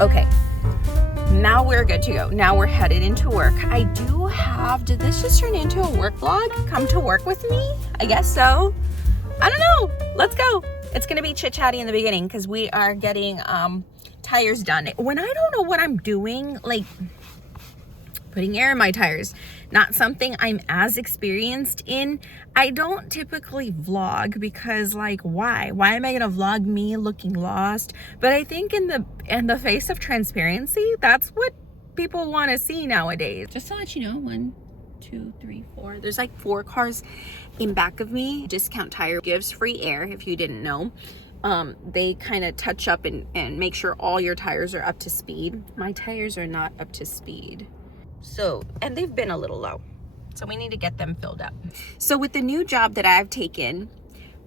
Okay, now we're good to go. Now we're headed into work. I do have, did this just turn into a work vlog? Come to work with me? I guess so. I don't know. Let's go. It's gonna be chit-chatty in the beginning because we are getting tires done. When I don't know what I'm doing, like putting air in my tires, not something I'm as experienced in, I don't typically vlog because, like, why am I gonna vlog me looking lost? But I think in the face of transparency, that's what people want to see nowadays. Just to let you know, 1, 2, 3, 4, there's like 4 cars in back of me. Discount Tire gives free air, if you didn't know. They kind of touch up and make sure all your tires are up to speed. My tires are not up to speed. So, and they've been a little low. So we need to get them filled up. So with the new job that I've taken,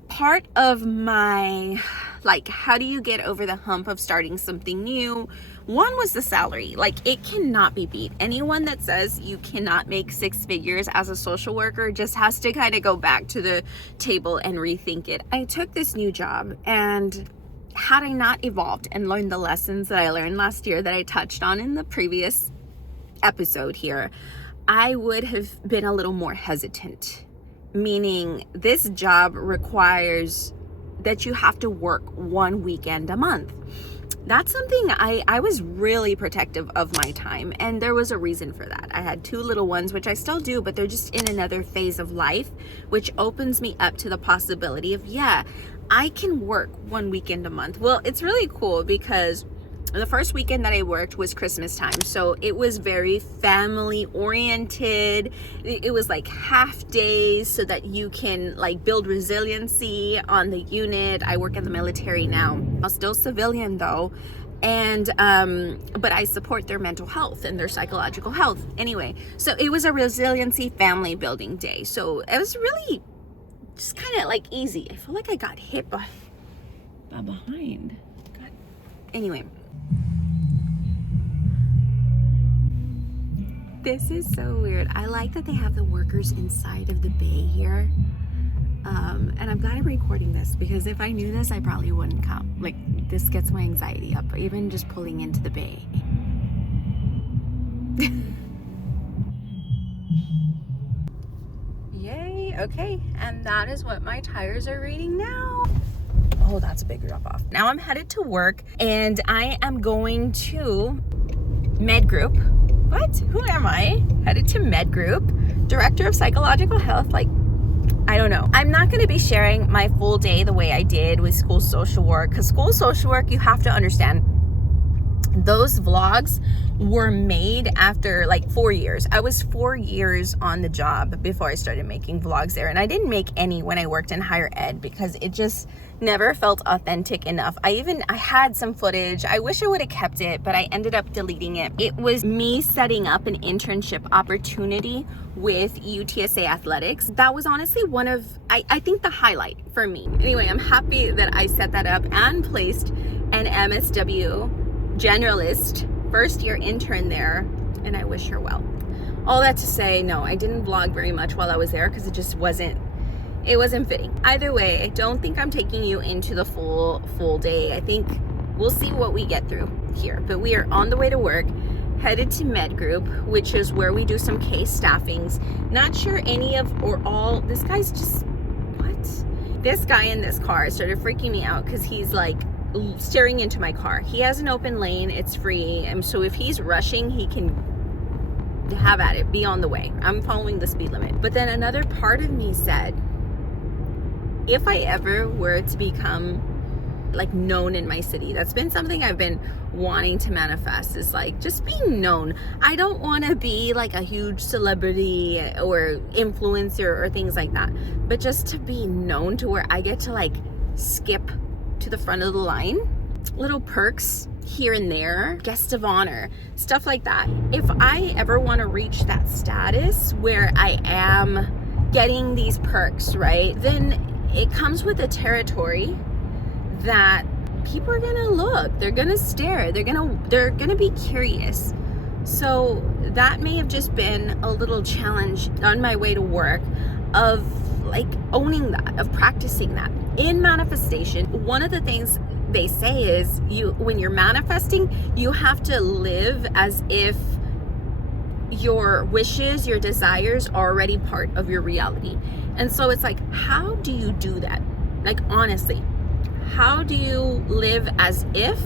part of my, like, how do you get over the hump of starting something new? One was the salary. Like, it cannot be beat. Anyone that says you cannot make 6 figures as a social worker just has to kind of go back to the table and rethink it. I took this new job, and had I not evolved and learned the lessons that I learned last year that I touched on in the previous episode here, I would have been a little more hesitant. Meaning, this job requires that you have to work 1 weekend a month. That's something I was really protective of my time, and there was a reason for that. I had 2 little ones, which I still do, but they're just in another phase of life, which opens me up to the possibility of, yeah, I can work 1 weekend a month. Well, it's really cool because the first weekend that I worked was Christmas time. So it was very family oriented. It was like half days so that you can like build resiliency on the unit. I work in the military now. I'm still civilian though. And, but I support their mental health and their psychological health. Anyway, so it was a resiliency family building day. So it was really just kind of like easy. I feel like I got hit by behind. God. Anyway. This is so weird. I like that they have the workers inside of the bay here. And I'm glad I'm recording this because if I knew this, I probably wouldn't come. Like, this gets my anxiety up, even just pulling into the bay. Yay, okay. And that is what my tires are reading now. Oh, that's a big drop off. Now I'm headed to work and I am going to Med Group. What? Who am I? Headed to Med Group, Director of Psychological Health. Like, I don't know. I'm not going to be sharing my full day the way I did with school social work, because school social work, you have to understand, those vlogs were made after like 4 years. I was 4 years on the job before I started making vlogs there. And I didn't make any when I worked in higher ed because it just never felt authentic enough. I had some footage. I wish I would have kept it, but I ended up deleting it. It was me setting up an internship opportunity with UTSA Athletics. That was honestly one of, I think, the highlight for me. Anyway, I'm happy that I set that up and placed an MSW generalist first year intern there, and I wish her well. All that to say, no, I didn't vlog very much while I was there because it just wasn't fitting. Either way, I don't think I'm taking you into the full day. I think we'll see what we get through here, but we are on the way to work, headed to Med Group, which is where we do some case staffings. Not sure any of or all, this guy's just, what? This guy in this car started freaking me out because he's like staring into my car. He has an open lane, it's free, and so if he's rushing, he can have at it, be on the way. I'm following the speed limit. But then another part of me said, if I ever were to become like known in my city, that's been something I've been wanting to manifest, is like just being known. I don't want to be like a huge celebrity or influencer or things like that, but just to be known to where I get to like skip to the front of the line, little perks here and there, guest of honor, stuff like that. If I ever want to reach that status where I am getting these perks, right, then it comes with a territory that people are gonna look, they're gonna stare, they're gonna be curious. So that may have just been a little challenge on my way to work of like owning that, of practicing that in manifestation. One of the things they say is when you're manifesting, you have to live as if your wishes, your desires are already part of your reality. And so it's like, how do you do that? Like, honestly, how do you live as if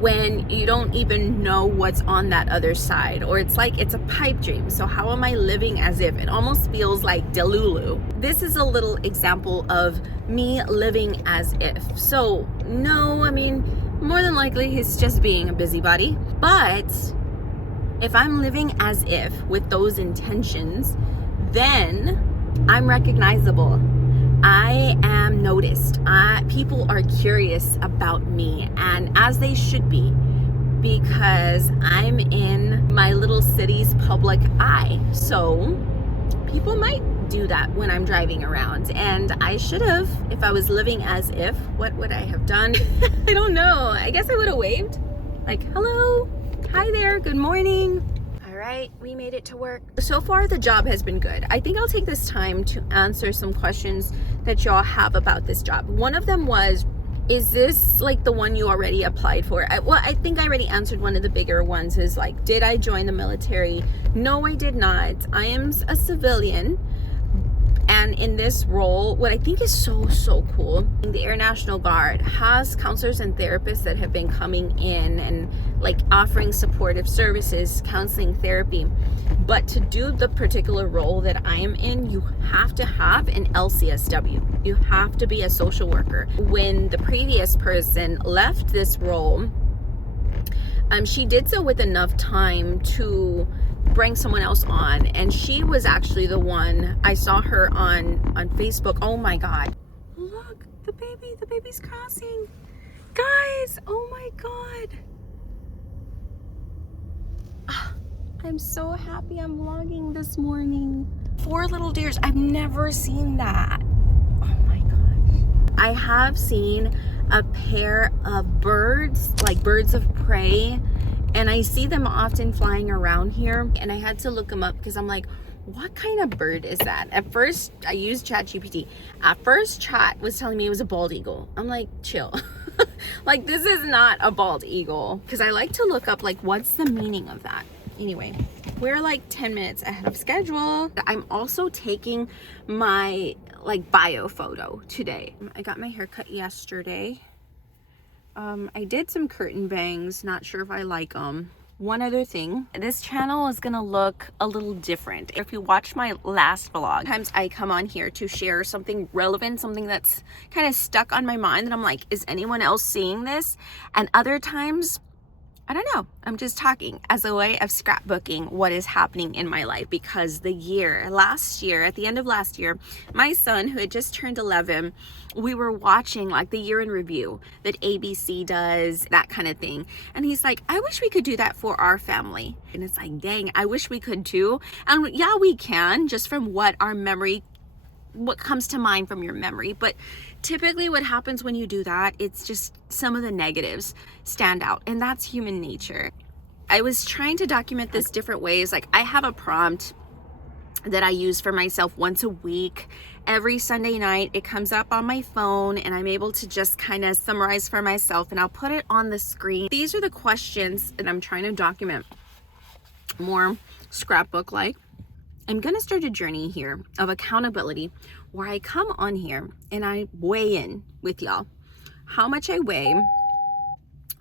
when you don't even know what's on that other side? Or it's like it's a pipe dream. So how am I living as if? It almost feels like Delulu. This is a little example of me living as if. So no, I mean, more than likely he's just being a busybody. But if I'm living as if with those intentions, then I'm recognizable. I am noticed. People are curious about me, and as they should be, because I'm in my little city's public eye. So people might do that when I'm driving around, and I should have. If I was living as if, what would I have done? I don't know. I guess I would have waved, like, hello, hi there, good morning. Right, we made it to work. So far the job has been good. I think I'll take this time to answer some questions that y'all have about this job. One of them was, is this like the one you already applied for? I think I already answered one of the bigger ones, is like, did I join the military? No, I did not. I am a civilian. And in this role, what I think is so cool, the Air National Guard has counselors and therapists that have been coming in and like offering supportive services, counseling, therapy. But to do the particular role that I am in, you have to have an lcsw. You have to be a social worker. When the previous person left this role, she did so with enough time to bring someone else on, and she was actually the one. I saw her on Facebook. Oh my god, look, the baby's crossing, guys. Oh my god, I'm so happy I'm vlogging this morning. 4 little deers. I've never seen that. Oh my gosh. I have seen a pair of birds, like birds of prey, and I see them often flying around here, and I had to look them up because I'm like, what kind of bird is that? At first, I used ChatGPT. At first, Chat was telling me it was a bald eagle. I'm like, chill. Like, this is not a bald eagle. Because I like to look up, like, what's the meaning of that? Anyway, we're like 10 minutes ahead of schedule. I'm also taking my, like, bio photo today. I got my hair cut yesterday. I did some curtain bangs, not sure if I like them. One other thing, this channel is gonna look a little different. If you watch my last vlog, sometimes I come on here to share something relevant, something that's kind of stuck on my mind, and I'm like, is anyone else seeing this? And other times, I don't know, I'm just talking as a way of scrapbooking what is happening in my life, because last year, at the end of last year, my son, who had just turned 11, we were watching like the year in review that ABC does, that kind of thing. And he's like, I wish we could do that for our family. And it's like, dang, I wish we could too. And yeah, we can, just from what comes to mind from your memory. But typically what happens when you do that, it's just some of the negatives stand out, and that's human nature. I was trying to document this different ways. Like, I have a prompt that I use for myself once a week. Every Sunday night it comes up on my phone, and I'm able to just kind of summarize for myself, and I'll put it on the screen. These are the questions that I'm trying to document more scrapbook like. I'm gonna start a journey here of accountability, where I come on here and I weigh in with y'all how much I weigh,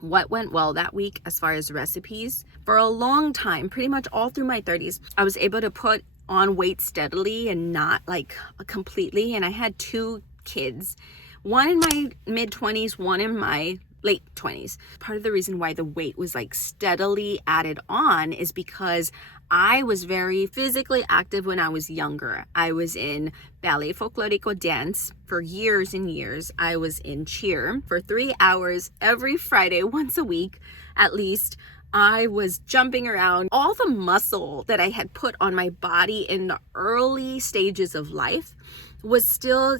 what went well that week as far as recipes. For a long time, pretty much all through my 30s, I was able to put on weight steadily and not like completely. And I had 2 kids, one in my mid 20s, one in my late 20s. Part of the reason why the weight was like steadily added on is because I was very physically active when I was younger. I was in ballet folklorico dance for years and years. I was in cheer for 3 hours every Friday, once a week at least. I was jumping around. All the muscle that I had put on my body in the early stages of life was still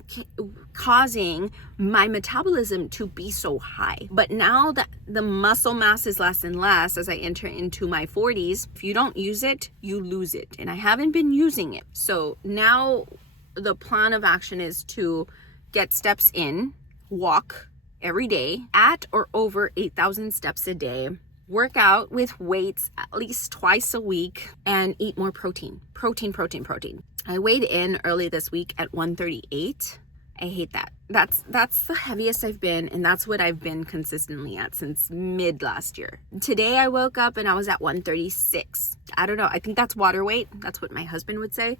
causing my metabolism to be so high. But now that the muscle mass is less and less as I enter into my 40s, if you don't use it, you lose it. And I haven't been using it. So now the plan of action is to get steps in, walk every day at or over 8,000 steps a day, work out with weights at least twice a week, and eat more protein. Protein. I weighed in early this week at 138. I hate that. That's the heaviest I've been, and that's what I've been consistently at since mid last year. Today I woke up and I was at 136. I don't know. I think that's water weight. That's what my husband would say.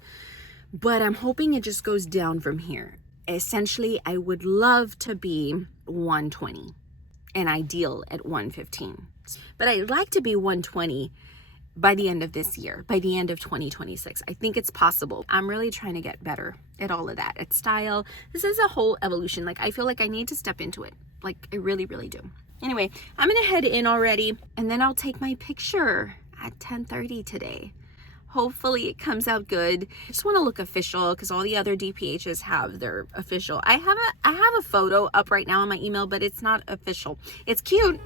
But I'm hoping it just goes down from here. Essentially, I would love to be 120 and ideal at 115. But I'd like to be 120 by the end of this year, by the end of 2026. I think it's possible. I'm really trying to get better at all of that, at style. This is a whole evolution. Like, I feel like I need to step into it. Like, I really, really do. Anyway, I'm gonna head in already, and then I'll take my picture at 10:30 today. Hopefully it comes out good. I just want to look official because all the other DPHs have their official. I have a photo up right now on my email, but it's not official. It's cute.